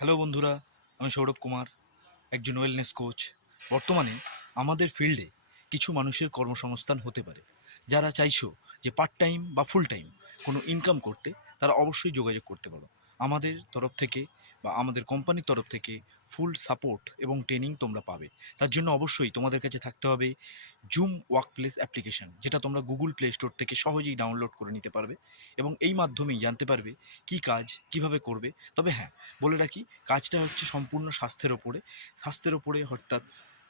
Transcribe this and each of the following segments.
Hello বন্ধুরা, আমি সৌরভ কুমার, একজন ওয়েলনেস কোচ। বর্তমানে আমাদের ফিল্ডে কিছু মানুষের কর্মসংস্থান হতে পারে। যারা চাইছো যে পার্ট টাইম বা ফুল টাইম কোনো ইনকাম করতে, তারা অবশ্যই যোগাযোগ করতে পারো। আমাদের তরফ থেকে বা আমাদের কোম্পানির তরফ থেকে ফুল সাপোর্ট এবং ট্রেনিং তোমরা পাবে। তার জন্য অবশ্যই তোমাদের কাছে থাকতে হবে জুম ওয়ার্কপ্লেস অ্যাপ্লিকেশন, যেটা তোমরা গুগল প্লে স্টোর থেকে সহজেই ডাউনলোড করে নিতে পারবে এবং এই মাধ্যমেই জানতে পারবে কী কাজ কিভাবে করবে। তবে হ্যাঁ, বলে রাখি, কাজটা হচ্ছে সম্পূর্ণ স্বাস্থ্যের ওপরে অর্থাৎ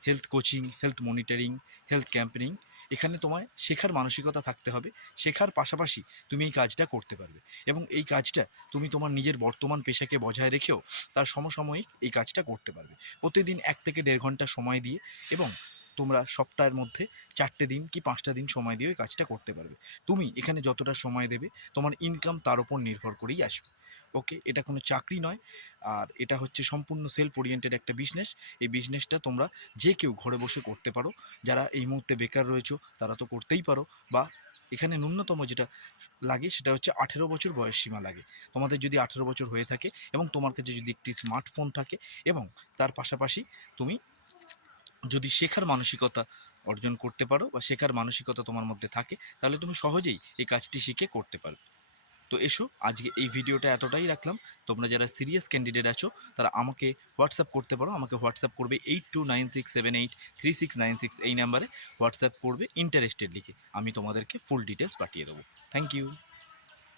health coaching, health monitoring, health campaigning. এখানে তোমায় শেখার মানসিকতা থাকতে হবে। শেখার পাশাপাশি তুমি এই কাজটা করতে পারবে এবং এই কাজটা তুমি তোমার নিজের বর্তমান পেশাকে বজায় রেখেও তার সমসাময়িক এই কাজটা করতে পারবে। প্রতিদিন 1 থেকে 1.5 ঘন্টা সময় দিয়ে এবং তোমরা সপ্তাহের মধ্যে 4টে দিন কি 5টা দিন সময় দিয়ে এই কাজটা করতে পারবে। তুমি এখানে যতটা সময় দেবে তোমার ইনকাম তার উপর নির্ভর করেই আসবে। ওকে, এটা কোনো চাকরি নয়, আর এটা হচ্ছে সম্পূর্ণ সেলফ ওরিয়েন্টেড একটা বিজনেস। এই বিজনেসটা তোমরা যে কেউ ঘরে বসে করতে পারো। যারা এই মুহূর্তে বেকার রয়েছো তারা তো করতেই পারো, বা এখানে ন্যূনতম যেটা লাগে সেটা হচ্ছে 18 বছর বয়স সীমা লাগে। তোমাদের যদি 18 বছর হয়ে থাকে এবং তোমার কাছে যদি একটি স্মার্টফোন থাকে এবং তার পাশাপাশি তুমি যদি শেখার মানসিকতা অর্জন করতে পারো বা শেখার মানসিকতা তোমার মধ্যে থাকে, তাহলে তুমি সহজেই এই কাজটি শিখে করতে পারবে। তো এসো, আজকে এই ভিডিওটা এতটাই রাখলাম। তোমরা যারা সিরিয়াস ক্যান্ডিডেট আছো তারা আমাকে হোয়াটসঅ্যাপ করতে পারো। আমাকে হোয়াটসঅ্যাপ করবে 8296783696 এই নাম্বারে হোয়াটসঅ্যাপ করবে ইন্টারেস্টেড লিখে। আমি তোমাদেরকে ফুল ডিটেলস পাঠিয়ে দেবো। Thank you.